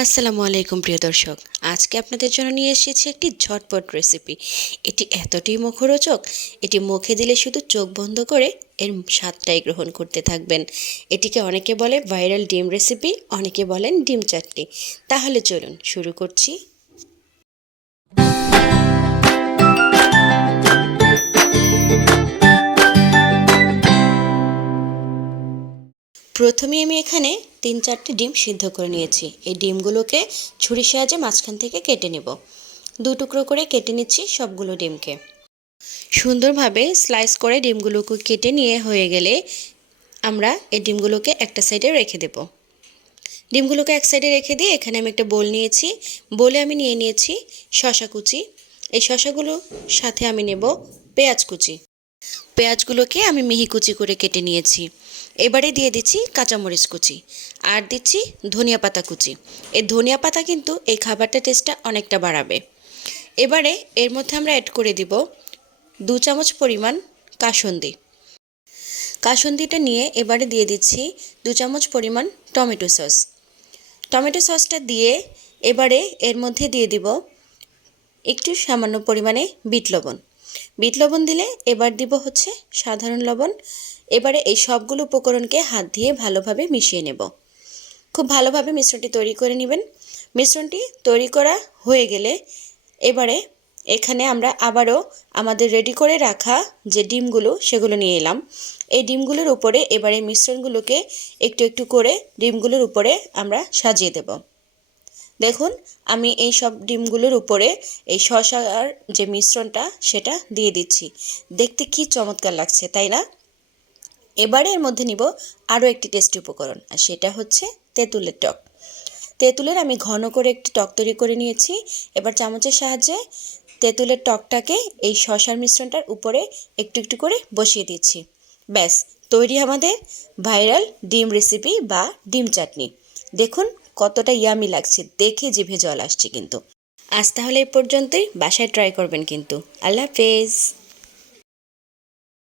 আসসালামু আলাইকুম, প্রিয় দর্শক। আজকে আপনাদের জন্য নিয়ে এসেছি একটি ঝটপট রেসিপি এটি এতটাই মুখরোচক, এটি মুখে দিলে শুধু চোখ বন্ধ করে এর স্বাদটাই গ্রহণ করতে থাকবেন। এটিকে অনেকে বলে ভাইরাল ডিম রেসিপি অনেকে বলেন ডিম চাটনি। তাহলে চলুন, শুরু করছি। প্রথমে আমি এখানে তিন চারটে ডিম সিদ্ধ করে নিয়েছি। এই ডিমগুলোকে ছুরির সাহায্যে মাঝখান থেকে কেটে নেব। দু টুকরো করে কেটে নিচ্ছি সবগুলো ডিমকে। সুন্দরভাবে স্লাইস করে ডিমগুলোকে কেটে নিয়ে হয়ে গেলে আমরা এই ডিমগুলোকে একটা সাইডে রেখে দেব। ডিমগুলোকে এক সাইডে রেখে দিয়ে এখানে আমি একটা বোল নিয়েছি। বলে আমি নিয়ে নিয়েছি শশা কুচি। এই শশাগুলোর সাথে আমি নেব পেঁয়াজ কুচি। পেঁয়াজগুলোকে আমি মিহি কুচি করে কেটে নিয়েছি। এবারে দিয়ে দিচ্ছি কাঁচামরিচ কুচি আর দিচ্ছি ধনিয়া পাতা কুচি। এই ধনিয়া পাতা কিন্তু এই খাবারটা টেস্টটা অনেকটা বাড়াবে। এবারে এর মধ্যে আমরা অ্যাড করে দিব দু চামচ পরিমাণ কাসন্দি। কাসন্দিটা নিয়ে এবারে দিয়ে দিচ্ছি দু চামচ পরিমাণ টমেটো সস। টমেটো সসটা দিয়ে এবারে এর মধ্যে দিয়ে দিব একটু সামান্য পরিমাণে বিট লবণ। বিট লবণ দিলে এবার দিব হচ্ছে সাধারণ লবণ। এবারে এই সবগুলো উপকরণকে হাত দিয়ে ভালোভাবে মিশিয়ে নেব। খুব ভালোভাবে মিশ্রণটি তৈরি করে নেবেন। মিশ্রণটি তৈরি করা হয়ে গেলে এবারে এখানে আমরা আবারও আমাদের রেডি করে রাখা যে ডিমগুলো, সেগুলো নিয়ে এলাম। এই ডিমগুলোর উপরে এবারে মিশ্রণগুলোকে একটু একটু করে ডিমগুলোর উপরে আমরা সাজিয়ে দেব। দেখুন, আমি এই সব ডিমগুলোর উপরে এই শশার যে মিশ্রণটা, সেটা দিয়ে দিচ্ছি। দেখতে কি চমৎকার লাগছে, তাই না? এবারে এর মধ্যে নিব আরও একটি টেস্টি উপকরণ, আর সেটা হচ্ছে তেঁতুলের টক। তেঁতুলের আমি ঘন করে একটি টক তৈরি করে নিয়েছি। এবার চামচের সাহায্যে তেঁতুলের টকটাকে এই শশার মিশ্রণটার উপরে একটু একটু করে বসিয়ে দিচ্ছি। ব্যাস, তৈরি আমাদের ভাইরাল ডিম রেসিপি বা ডিম চাটনি। দেখুন কতটা ইয়ামি লাগছে দেখে জিভে জল আসছে কিন্তু। আজ তাহলে এই পর্যন্তই, বাসায় ট্রাই করবেন কিন্তু। আল্লাহ হাফেজ।